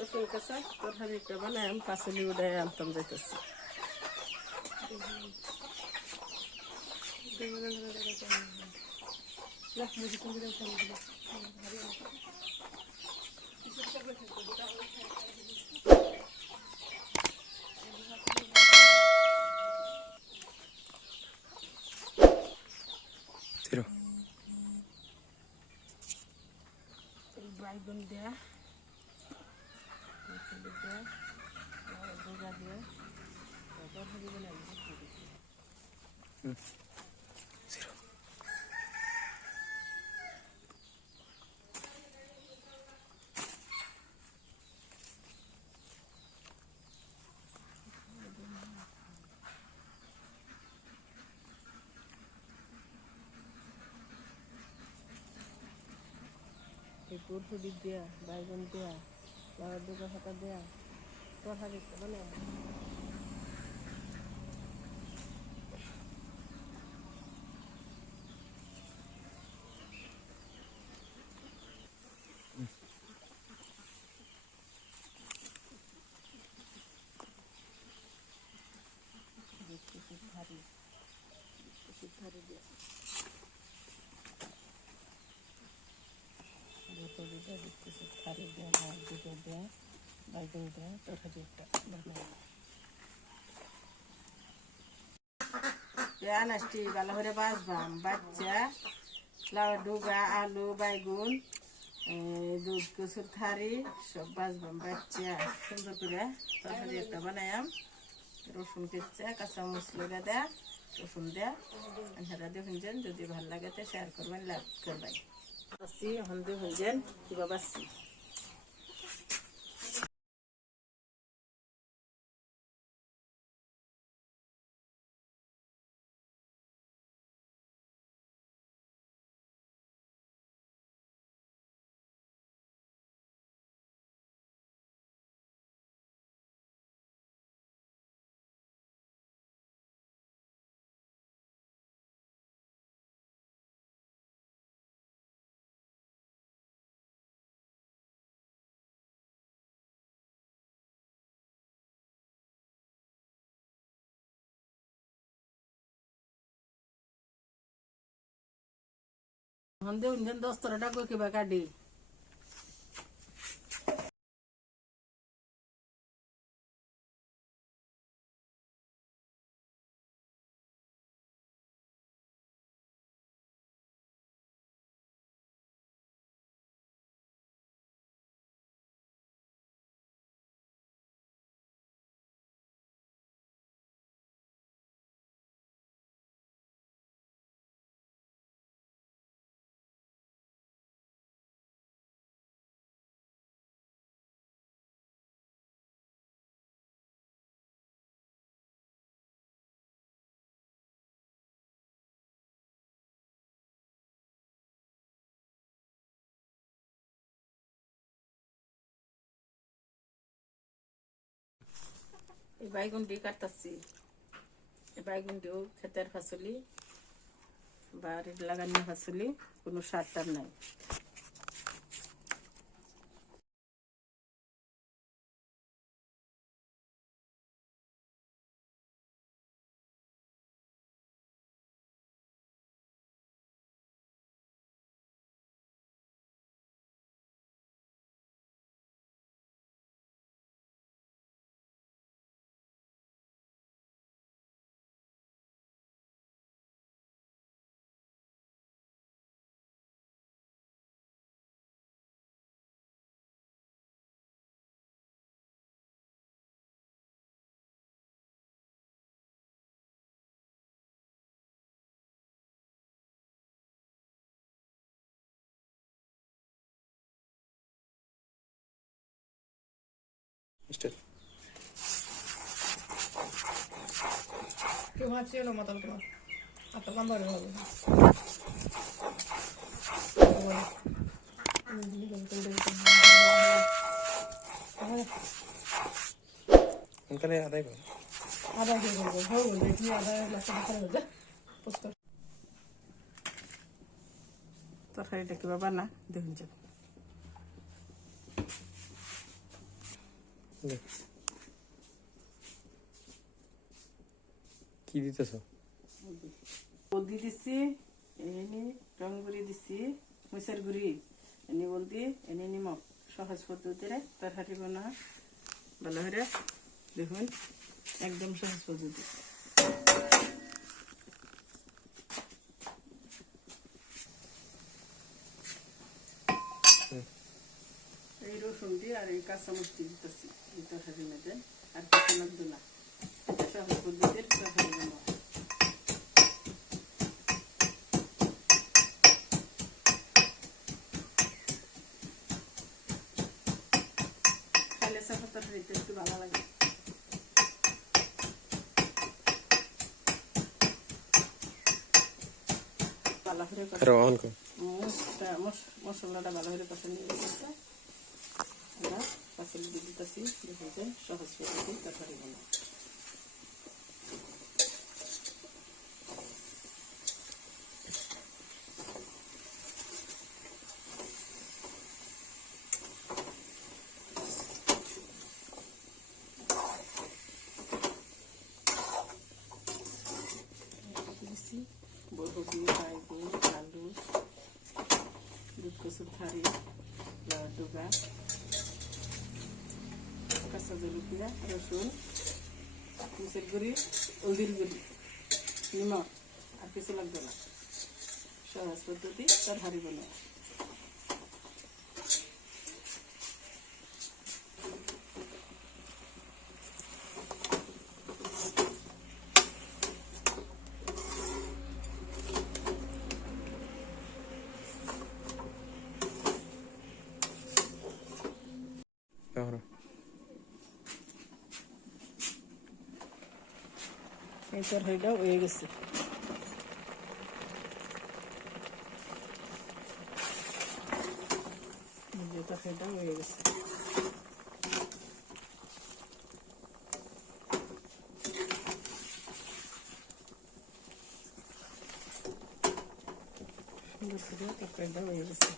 রসুন কাঁচা তরকারিটা বানাই আমি পাঁচলি উঠাই আনতাম যাইতেছি। বাইগুন দেয়া দুগা দিয়ে তরকারি বানাই পুরফুটি দেয়া বাইগুন দেয়া লাউয়ের দুগা ফাটা দেয়া তরকারি বানাই ধারে দেয়া থারি দেওয়া লাউ দুটো দেওয়া বাইগুন দেওয়া তরকারি একটা বানাই আনাজটি ভালো করে বাছবাম বাচ্চা লাউ ডুগা আলু বাইগুন দুধ কচুর থারি সব বাছবাম বাচ্চা সুন্দর করে তরকারি একটা বানায়াম রসুন কেচা কাঁচা মশলা দেয়া রসুন দেয়া আপনারা দেখুন যদি ভালো লাগে তো শেয়ার করবেন লাইক করবেন আসি এখন দেখুন কিবা বাসছি এখন দেখুন দস্তরটা কই কিবা কাটি এই বাইগুনটি কাটতাছি এই বাইগুনটিও ক্ষেতের ফসলি বাড়ির লাগানো ফসলি কোনো সার টার নাই কেউ আছে এলো মতন তোমার এত নাম্বার হবে उनका आधा ही आधा ही हो देखिए आधा लास्ट तो তরকারিটা কিভাবে বানা দেখুন যান। দেখ। কি দিতেছ? হলদি দিছি, এনে রং গুঁড়ি দিছি, মরিচের গুঁড়ি, এনে হলদি, এনে নিমখ। সহজ পদ্ধতিরে তরকারি বানা ভালো করে দেখুন, একদম সহজ পদ্ধতি। এই রসুন দিয়ে আর এই কাঁচামরিচ দিতেছি এই তরকারির মধ্যে, আর কিছু লাগবে না। সহজ পদ্ধতির তরকারি বানাবো। খাইলে সাফা তরকারিতে একটু ভালো লাগে। ভালো করে আরো অন কর। মশলাটা ভালো করে কষে নিয়ে গেছে। আমরা পাঁচল দিয়ে দিতেছি, দেখুন সহজ পদ্ধতি তরকারি বানাবো। বরবটি, বাইগুন, আলু, দুধ কচুর থারি, লাউয়ের ডুগা, কাঁচা জলকিয়া, রসুন, মরিচের গুঁড়ি, হলদির গুঁড়ি, নিমখ, আর কিছু লাগবে না। সহজ পদ্ধতি তরকারি বানাবো। Ahora. এই তরকারিটা হয়ে গেছে। তরকারিটা হয়ে গেছে। সুন্দর করে তরকারিটা হয়ে গেছে।